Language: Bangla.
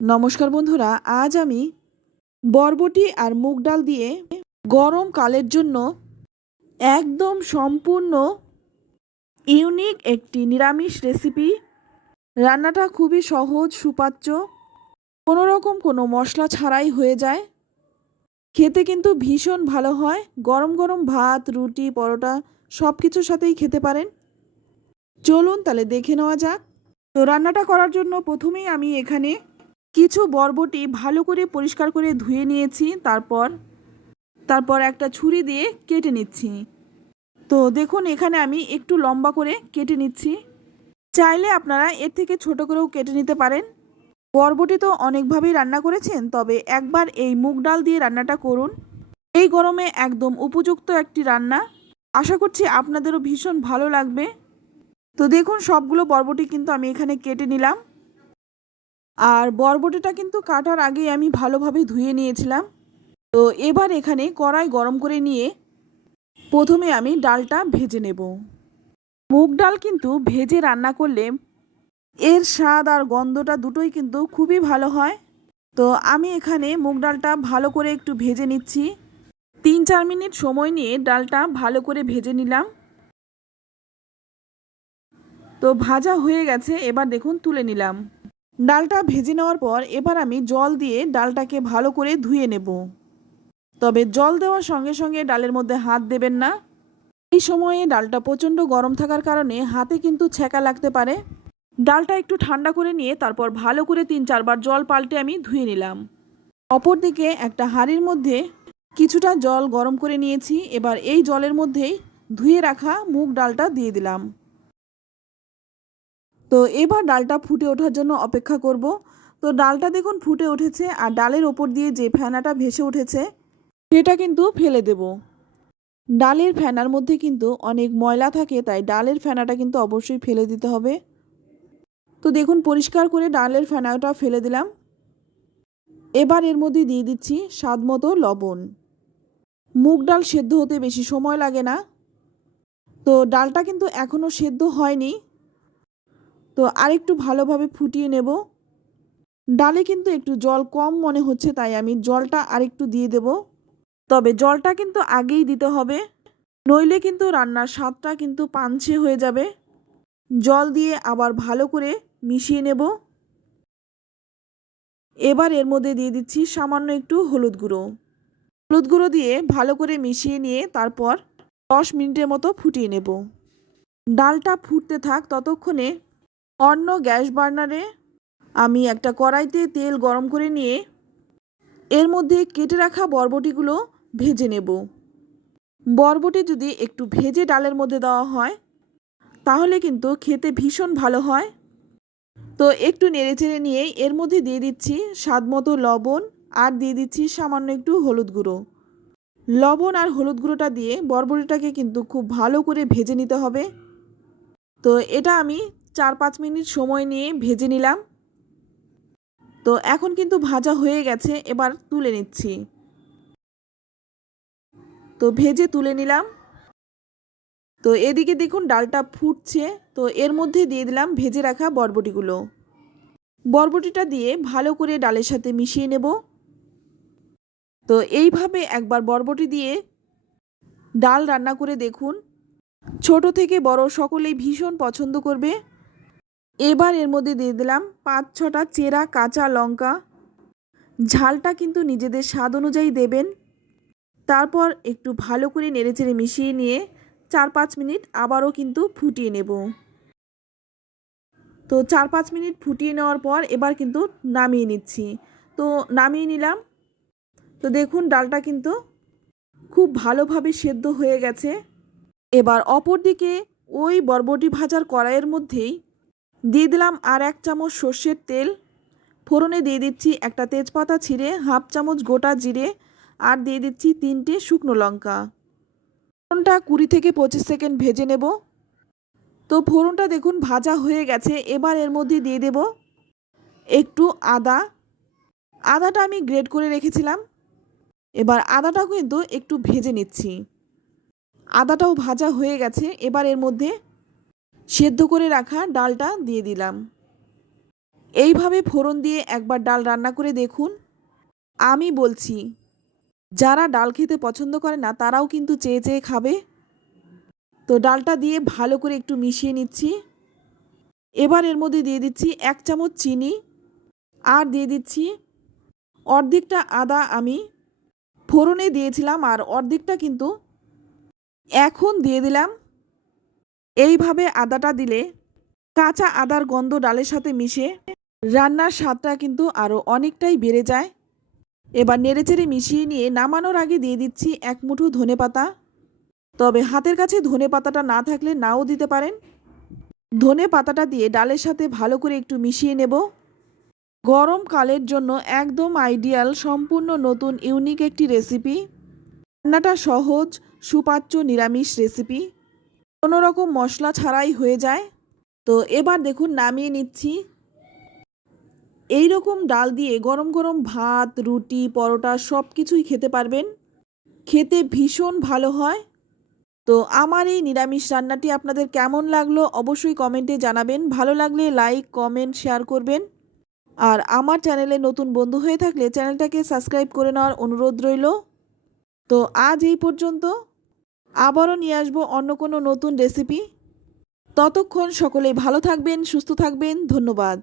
নমস্কার বন্ধুরা, আজ আমি বরবটি আর মুগ ডাল দিয়ে গরমকালের জন্য একদম সম্পূর্ণ ইউনিক একটি নিরামিষ রেসিপি। রান্নাটা খুবই সহজ, সুপাচ্য কোনো রকম কোনো মশলা ছাড়াই হয়ে যায়। খেতে কিন্তু ভীষণ ভালো হয়। গরম গরম ভাত, রুটি, পরোটা সব কিছুর সাথেই খেতে পারেন। চলুন তাহলে দেখে নেওয়া যাক। তো রান্নাটা করার জন্য প্রথমেই আমি এখানে কিছু বরবটি ভালো করে পরিষ্কার করে ধুয়ে নিয়েছি, তারপর তারপর একটা ছুরি দিয়ে কেটে নিচ্ছি। তো দেখুন, এখানে আমি একটু লম্বা করে কেটে নিচ্ছি। চাইলে আপনারা এর থেকে ছোট করেও কেটে নিতে পারেন। বরবটি তো অনেকভাবেই রান্না করেছেন, তবে একবার এই মুগ ডাল দিয়ে রান্নাটা করুন। এই গরমে একদম উপযুক্ত একটি রান্না। আশা করছি আপনাদেরও ভীষণ ভালো লাগবে। তো দেখুন, সবগুলো বরবটি কিন্তু আমি এখানে কেটে নিলাম। আর বরবটিটা কিন্তু কাটার আগেই আমি ভালোভাবে ধুয়ে নিয়েছিলাম। তো এবার এখানে কড়াই গরম করে নিয়ে প্রথমে আমি ডালটা ভেজে নেব। মুগ ডাল কিন্তু ভেজে রান্না করলে এর স্বাদ আর গন্ধটা দুটোই কিন্তু খুবই ভালো হয়। তো আমি এখানে মুগ ডালটা ভালো করে একটু ভেজে নিচ্ছি। তিন চার মিনিট সময় নিয়ে ডালটা ভালো করে ভেজে নিলাম। তো ভাজা হয়ে গেছে, এবার দেখুন তুলে নিলাম। ডালটা ভেজে নেওয়ার পর এবার আমি জল দিয়ে ডালটাকে ভালো করে ধুয়ে নেব। তবে জল দেওয়ার সঙ্গে সঙ্গে ডালের মধ্যে হাত দেবেন না। এই সময়ে ডালটা প্রচণ্ড গরম থাকার কারণে হাতে কিন্তু ছ্যাঁকা লাগতে পারে। ডালটা একটু ঠান্ডা করে নিয়ে তারপর ভালো করে তিন চারবার জল পাল্টে আমি ধুয়ে নিলাম। অপরদিকে একটা হাঁড়ির মধ্যে কিছুটা জল গরম করে নিয়েছি। এবার এই জলের মধ্যেই ধুয়ে রাখা মুগ ডালটা দিয়ে দিলাম। তো এবার ডালটা ফুটে ওঠার জন্য অপেক্ষা করব। তো ডালটা দেখুন ফুটে উঠেছে আর ডালের ওপর দিয়ে যে ফেনাটা ভেসে উঠেছে, সেটা কিন্তু ফেলে দেব। ডালের ফেনার মধ্যে কিন্তু অনেক ময়লা থাকে, তাই ডালের ফেনাটা কিন্তু অবশ্যই ফেলে দিতে হবে। তো দেখুন পরিষ্কার করে ডালের ফেনাটা ফেলে দিলাম। এবার এর মধ্যে দিয়ে দিচ্ছি স্বাদ মতো লবণ। মুগ ডাল সেদ্ধ হতে বেশি সময় লাগে না। তো ডালটা কিন্তু এখনও সেদ্ধ হয়নি। তো আরেকটু ভালোভাবে ফুটিয়ে নেব। ডালে কিন্তু একটু জল কম মনে হচ্ছে, তাই আমি জলটা আরেকটু দিয়ে দেব। তবে জলটা কিন্তু আগেই দিতে হবে, নইলে কিন্তু রান্নার স্বাদটা কিন্তু পাঞ্চে হয়ে যাবে। জল দিয়ে আবার ভালো করে মিশিয়ে নেব। এবার এর মধ্যে দিয়ে দিচ্ছি সামান্য একটু হলুদ গুঁড়ো। হলুদ গুঁড়ো দিয়ে ভালো করে মিশিয়ে নিয়ে তারপর দশ মিনিটের মতো ফুটিয়ে নেব। ডালটা ফুটতে থাক, ততক্ষণে অন্য গ্যাস বার্নারে আমি একটা কড়াইতে তেল গরম করে নিয়ে এর মধ্যে কেটে রাখা বরবটিগুলো ভেজে নেব। বরবটি যদি একটু ভেজে ডালের মধ্যে দেওয়া হয়, তাহলে কিন্তু খেতে ভীষণ ভালো হয়। তো একটু নেড়েচেড়ে নিয়ে এর মধ্যে দিয়ে দিচ্ছি স্বাদ মতো লবণ আর দিয়ে দিচ্ছি সামান্য একটু হলুদ গুঁড়ো। লবণ আর হলুদ গুঁড়োটা দিয়ে বরবটিটাকে কিন্তু খুব ভালো করে ভেজে নিতে হবে। তো এটা আমি চার পাঁচ মিনিট সময় নিয়ে ভেজে নিলাম। তো এখন কিন্তু ভাজা হয়ে গেছে, এবার তুলে নিচ্ছি। তো ভেজে তুলে নিলাম। তো এদিকে দেখুন ডালটা ফুটছে, তো এর মধ্যে দিয়ে দিলাম ভেজে রাখা বরবটিগুলো। বরবটিটা দিয়ে ভালো করে ডালের সাথে মিশিয়ে নেব। তো এইভাবে একবার বরবটি দিয়ে ডাল রান্না করে দেখুন। ছোট থেকে বড় সকলেই ভীষণ পছন্দ করবে। এবার এর মধ্যে দিয়ে দিলাম পাঁচ ছটা চেরা কাঁচা লঙ্কা। ঝালটা কিন্তু নিজেদের স্বাদ অনুযায়ী দেবেন। তারপর একটু ভালো করে নেড়েচেড়ে মিশিয়ে নিয়ে চার পাঁচ মিনিট আবারও কিন্তু ফুটিয়ে নেব। তো চার পাঁচ মিনিট ফুটিয়ে নেওয়ার পর এবার কিন্তু নামিয়ে নিচ্ছি। তো নামিয়ে নিলাম। তো দেখুন ডালটা কিন্তু খুব ভালোভাবে সেদ্ধ হয়ে গেছে। এবার অপর দিকে ওই বরবটি ভাজার কড়াইয়ের মধ্যেই দিয়ে দিলাম আর এক চামচ সর্ষের তেল। ফোড়নে দিয়ে দিচ্ছি একটা তেজপাতা ছিঁড়ে, হাফ চামচ গোটা জিরে আর দিয়ে দিচ্ছি তিনটে শুকনো লঙ্কা। ফোড়নটা কুড়ি থেকে পঁচিশ সেকেন্ড ভেজে নেব। তো ফোড়নটা দেখুন ভাজা হয়ে গেছে, এবার এর মধ্যে দিয়ে দেব একটু আদা। আদাটা আমি গ্রেড করে রেখেছিলাম। এবার আদাটা কিন্তু একটু ভেজে নিচ্ছি। আদাটাও ভাজা হয়ে গেছে, এবার এর মধ্যে সেদ্ধ করে রাখা ডালটা দিয়ে দিলাম। এইভাবে ফোড়ন দিয়ে একবার ডাল রান্না করে দেখুন। আমি বলছি, যারা ডাল খেতে পছন্দ করে না, তারাও কিন্তু চেয়ে চেয়ে খাবে। তো ডালটা দিয়ে ভালো করে একটু মিশিয়ে নিচ্ছি। এবার এর মধ্যে দিয়ে দিচ্ছি এক চামচ চিনি আর দিয়ে দিচ্ছি অর্ধেকটা আদা আমি ফোড়নে দিয়েছিলাম আর অর্ধেকটা কিন্তু এখন দিয়ে দিলাম এইভাবে আদাটা দিলে কাঁচা আদার গন্ধ ডালের সাথে মিশে রান্নার স্বাদটা কিন্তু আরও অনেকটাই বেড়ে যায়। এবার নেড়েচেড়ে মিশিয়ে নিয়ে নামানোর আগে দিয়ে দিচ্ছি এক মুঠো ধনে পাতা। তবে হাতের কাছে ধনে পাতাটা না থাকলে নাও দিতে পারেন। ধনে পাতাটা দিয়ে ডালের সাথে ভালো করে একটু মিশিয়ে নেব। গরমকালের জন্য একদম আইডিয়াল, সম্পূর্ণ নতুন, ইউনিক একটি রেসিপি। রান্নাটা সহজ, সুপাচ্য, নিরামিষ রেসিপি। কোনো রকম মশলা ছাড়াই হয়ে যায়। তো এবার দেখুন নামিয়ে নিচ্ছি। এই রকম ডাল দিয়ে গরম গরম ভাত, রুটি, পরোটা সব কিছুই খেতে পারবেন। খেতে ভীষণ ভালো হয়। তো আমার এই নিরামিষ রান্নাটি আপনাদের কেমন লাগল অবশ্যই কমেন্টে জানাবেন। ভালো লাগলে লাইক, কমেন্ট, শেয়ার করবেন। আর আমার চ্যানেলে নতুন বন্ধু হয়ে থাকলে চ্যানেলটাকে সাবস্ক্রাইব করে নেওয়ার অনুরোধ রইল। তো আজ এই পর্যন্ত। আবারও নিয়ে আসব অন্য কোনো নতুন রেসিপি ততক্ষণ সকলেই ভালো থাকবেন সুস্থ থাকবেন। ধন্যবাদ।